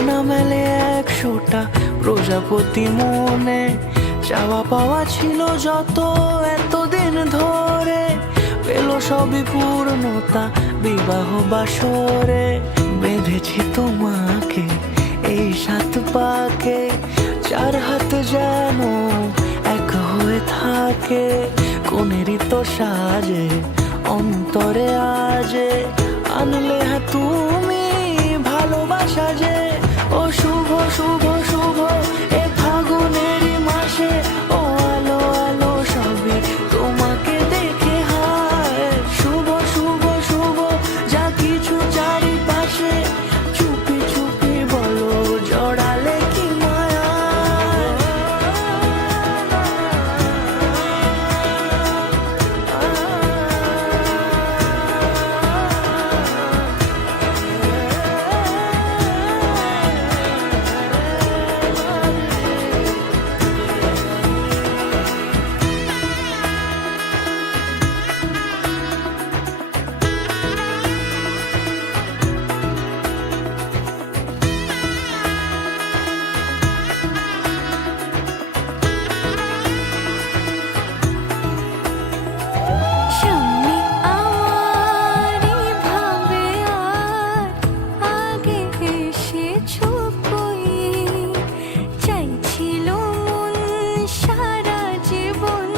আনা মেলে 100টা প্রজাপতি মনে, চাওয়া পাওয়া ছিল যত এতদিন ধরে, পেল সবই পূর্ণতা বিবাহ বাসরে। বেঁধেছি তোমাকে এই 7 পাকে, 4 হাত যেন এক হয়ে থাকে। কোনেরই তো সাজে অন্তরে আজে, আনলে হ্যাঁ তুমি ভালোবাসা যে। ও শুভ শুভ শুভ এ ফাগুনেরই মাসে, ও আলো আলো সবই তোমাকে দেখে হায়। শুভ শুভ শুভ যা কিছু চারিপাশে, চুপি চুপি বলো জড়ালে কি মায়া। সামনে আমারই ভাবে আর আগে এসেছো কই, চাইছিল মন সারা জীবন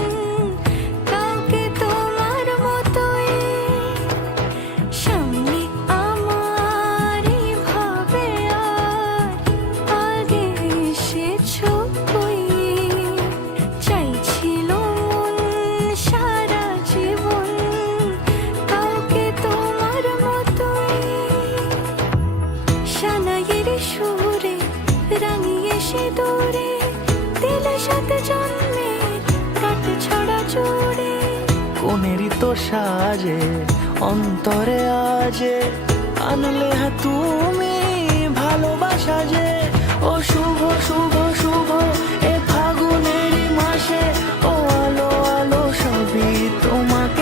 কাউকে তোমার মতোই। সামনে আমারই ভাবে আর আগে এসেছো কই, চাইছিল মন সারা জীবন কাউকে তোমার মতোই। সানাইয়ের সুরে রাঙিয়ে সে দূরে, দিলে 7 জন্মের কাট ছড়া জুড়ে। কোনেরই তো সাজে অন্তরে আজে, আনলে হ্যাঁ তুমি ভালোবাসা যে। ও শুভ শুভ শুভ এ ফাগুনেরই মাসে, ও আলো আলো সবই তোমাকে